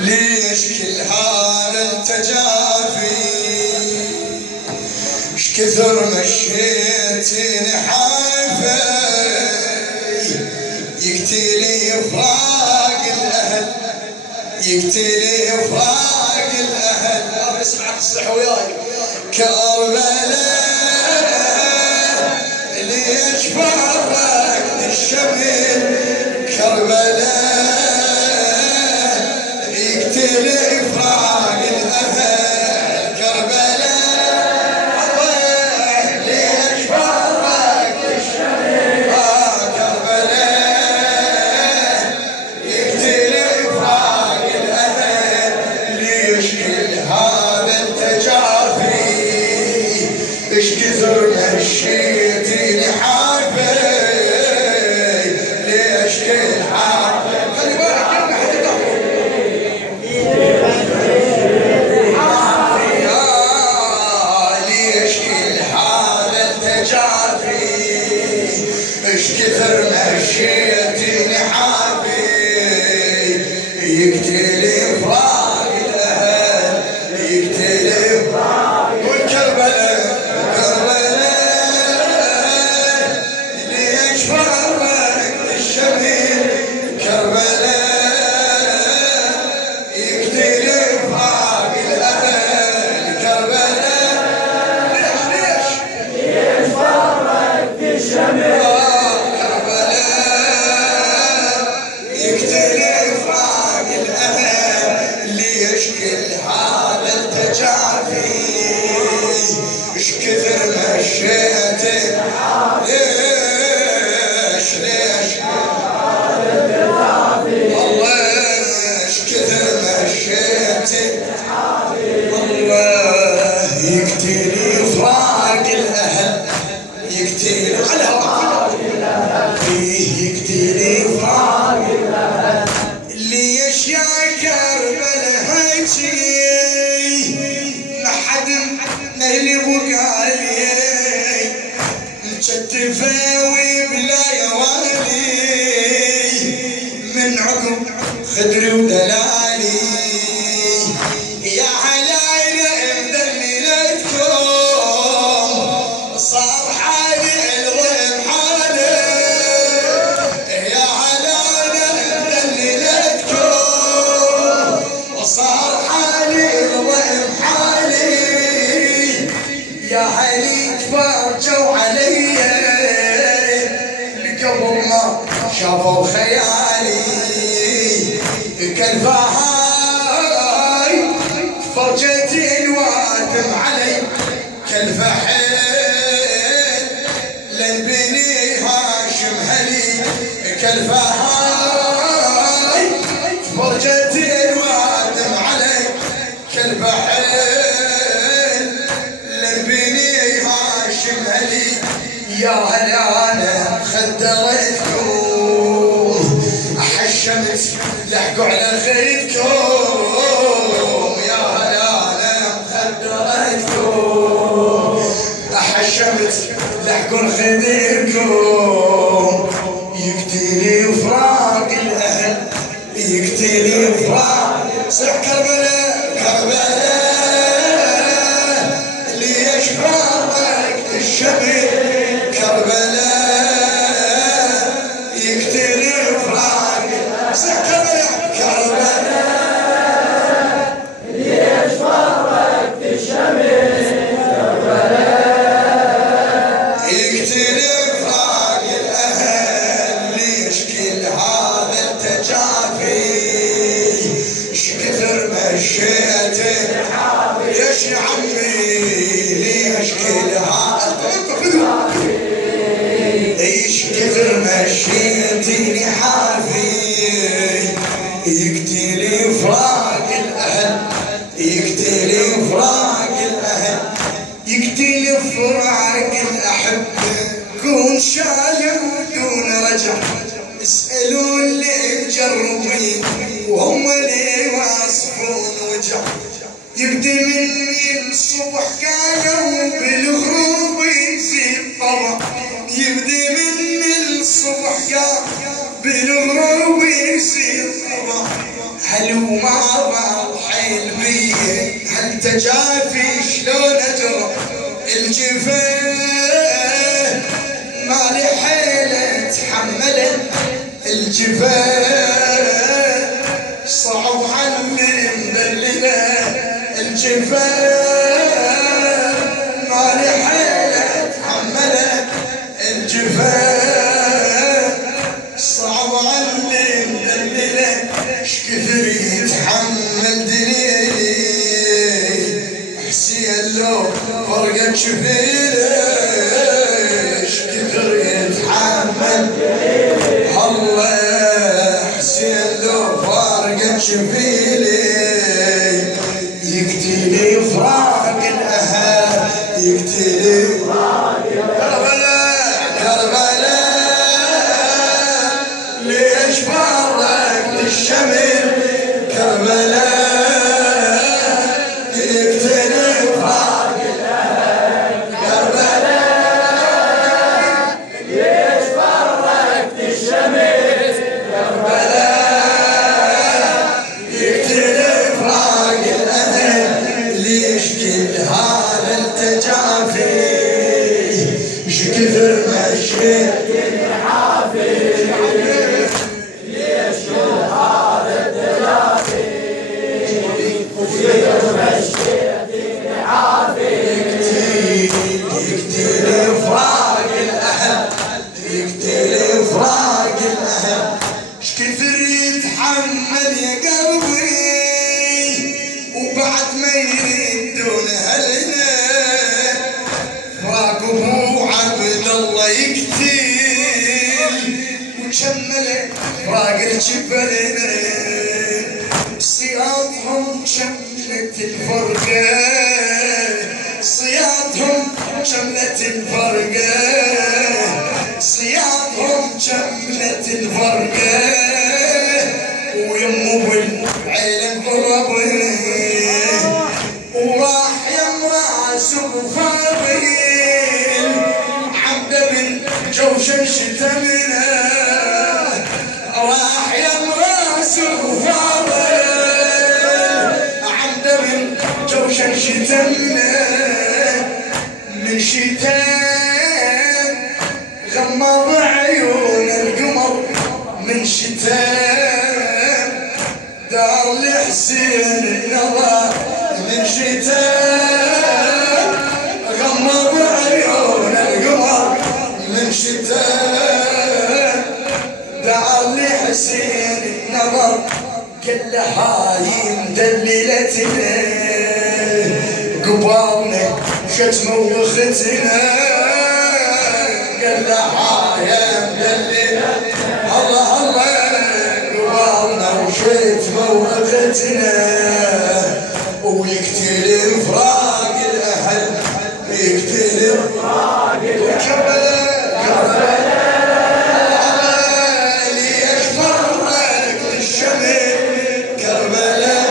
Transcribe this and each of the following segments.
ليش كل هذا التجافي؟ اش كثر مشيتني حافي يقتلي فراق الاهل، يقتلي فراق الاهل. ابي اسمعك الصح وياي. كربلاء ليش فرقت الشمل؟ كربلاء يقتلي فراق الاهل. كربلاء ليش فرقت الشمل؟ كربلاء يقتلي فراق الاهل. ليش كل هذا التجافي؟ ايش كثر مشيتني حافي؟ ليش كل حافي؟ خلي بالك كلمة حتتقوى. ليش كل هذا التجافي؟ ايش كثر مشيتني حافي يقتلي فراق الاهل، يقتلي فراق. قول كربلاء كربلاء ليش فرقت الشمل؟ كربلاء يقتلي فراق الاهل. كربلاء ليش فرقت الشمل؟ كربلاء يقتلي فراق الاهل. ليش كل هذا التجافي؟ ايش كثر مشيتني؟ ليش والله ايش كثر مشيتني؟ والله يقتلي فراق الاهل، يقتلي على يقتلي فراق الاهل. ليش يا كربلاء هيجي ما حد مهلي وقال لي مشتفه وبلا يوالي من عقب خدري ودلالي. يا حلايله مدللتكم صار حالي الضيم حالي. يا حلايله مدللتكم صار حالي الضيم حالي. يا حلي تفرجوا علي لقبل ما شافوا خيالي. كالفهاي فرجت الوادم علي كالفحيل للبني هاشم هلي. كالفهاي فرجت الوادم علي كالفحيل للبني هاشم هلي. يا هلا انا خدرتكم حشمت لحقوا على خيدكم. يا هلا انا خدرتكم حشمت لحقوا خيدكم. يقتلي فراق الاهل، يقتلي فراق. صح كربلاء كربلاء ليش فرقت الشمل؟ كربلاء يقتلي فراق. صح كربلاء كربلاء ليش فرقت الشمل؟ كربلاء يقتلي فراق الاهل. ليش كل هذا التجافي؟ ايش كثر مشيتني؟ ليش يا عمي؟ ليش كل هذا؟ ايش كثر مشيتني حافي يقتلي فراق الاهل، يقتلي فراق الاهل، يقتلي فراق الاحبه. كون شايب دون رجع يسالون اللي مجربين وهم اللي واصفون وجع. يبدي مني الصبح كانوا بالغروب يزيد طبع. يبدي مني الصبح كان بالغروب يصير طبع. هل وما ضحي بيه هل تجافي شلون اجرى الجفاه ما لي حيله اتحمله الجفاه صعب عني مدلله الجفاه ما لي حيله اتحمله الجفاه صعب عني مدلله شكثر يتحمل دليل حسين لو فرقت شفيله شكثر يتحمل الله حسين لو فرقت شفيله يقتلي فراق الاهل يقتلي فراق كربلاء كربلاء ليش فرقت الشمل كربلاء يقتلي فراق الاهل كربلاء ليش فرقت الشمس كربلاء يقتلي فراق الاهل ليش كل هذا التجافي ايش كثر مشيت يقتلي فراق الاهل يقتلي فراق الاهل ايش كثر يتحمل يا قلبي وبعد ما يردون اهلنا فراق ابو عبد الله يقتل وكمله فراق الجبلنا صياطهم شملت الفرقه صياطهم شملت الفرقة صياطهم شملت الفرقة ويمو بالعيلة ضربه وراح يم راسه بفاضل عبده من جوشن شتمنا راح يم راسه بفاضل عبده من جوشن شتمنا من شتاء غمض عيون القمر من شتاء دار لحسين النظر من شتاء غمض عيون القمر من شتاء دار لحسين النظر كل هاي مدللتنا قبالنا شتمه وختنا قال لها يا مدلله الله الله قبالنا وشتمه وختنا ويقتل فراق الاهل يقتل فراق كربلاء كربلاء ليش فرقت الشمل كربلاء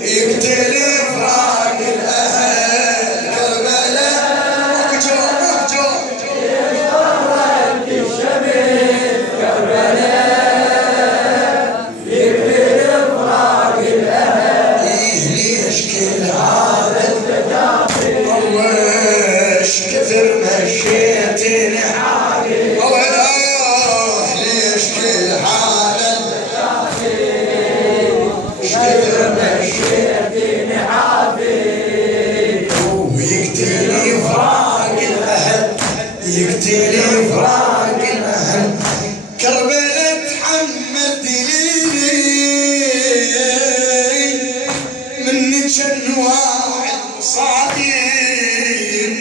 يقتل فراق الاهل كربلاء اهجر اهجر فرقت الشمس كربلاء يقتل فراق الاهل ليش كل هذا التجافي الله ايش كثر مشيتني الله ليش كل هذا ايش كثر شيتني عافي ويقتلي فراق الاهل يقتلي فراق الاهل كربلاء تحمل دليلي منك انواع المصايب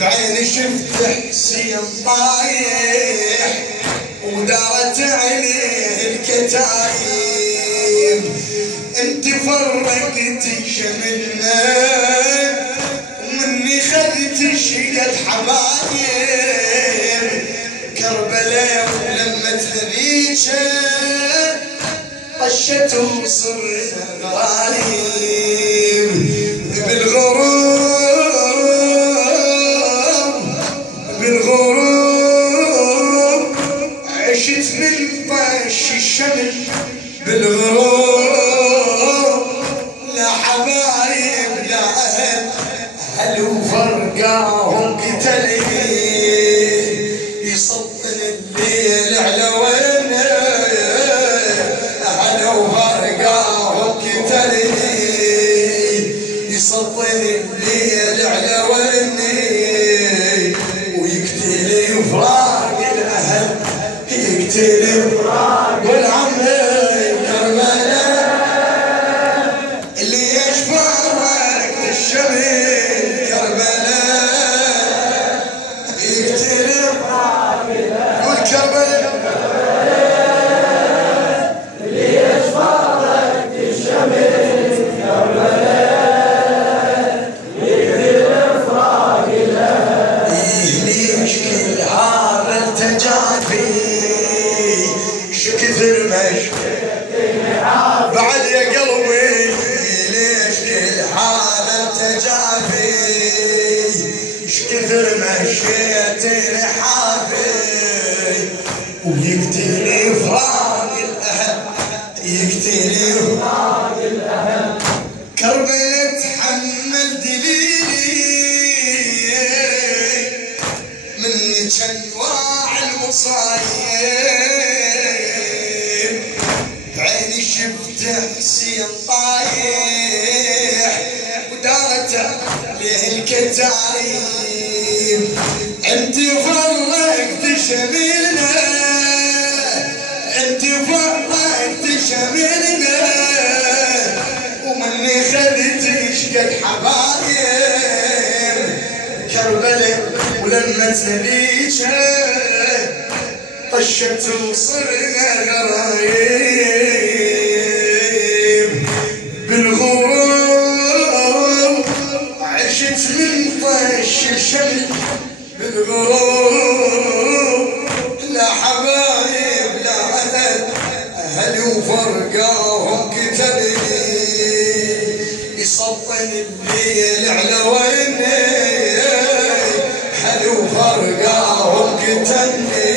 بعيني شفت حسين طايح ودارت عليه الكتايب انت فرقت شملنا ومني خذت شقد حبايب كربلاء ولما تهذيجه طشت وصرنا غريب بالغروب بالغروب عشت من طش الشمس بالغرور لا حبايب لا أهل أهل وفرقاهم قتلني يسطن الليل على وينه أهل وفرقاهم قتلني يسطن الليل على وينه ويقتل فراق الأهل يقتل فراق والعم كربلاء اللي يشفع وقت الشمس كربلاء يقتل فراق الأهل والكربلاء اللي يشفع وقت الشمس كربلاء يقتل فراق الأهل ليش كل هذا التجافي شو كثر مشكلتني بعد يا قلبي ليش كل هذا التجافي شو كثر مشيتني حافي ويقتلي فراق الأهل يقتلي فراق الأهل كربلاء تحمل دليلي مني انواع المصايب بعيني شفت حسين طايح ودارت عليه الكتايب انت فرقت شملنا انت فرقت شملنا ومني خذت شقد حبايب كربلاء ولما تنبيشه طشت وصرنا قرايب بالغرور عشت من طش الشمل بالغرور لا حبايب لا أهل أهل وفرقاهم قتلني يسطن الليل على ويني أهل وفرقاهم قتلني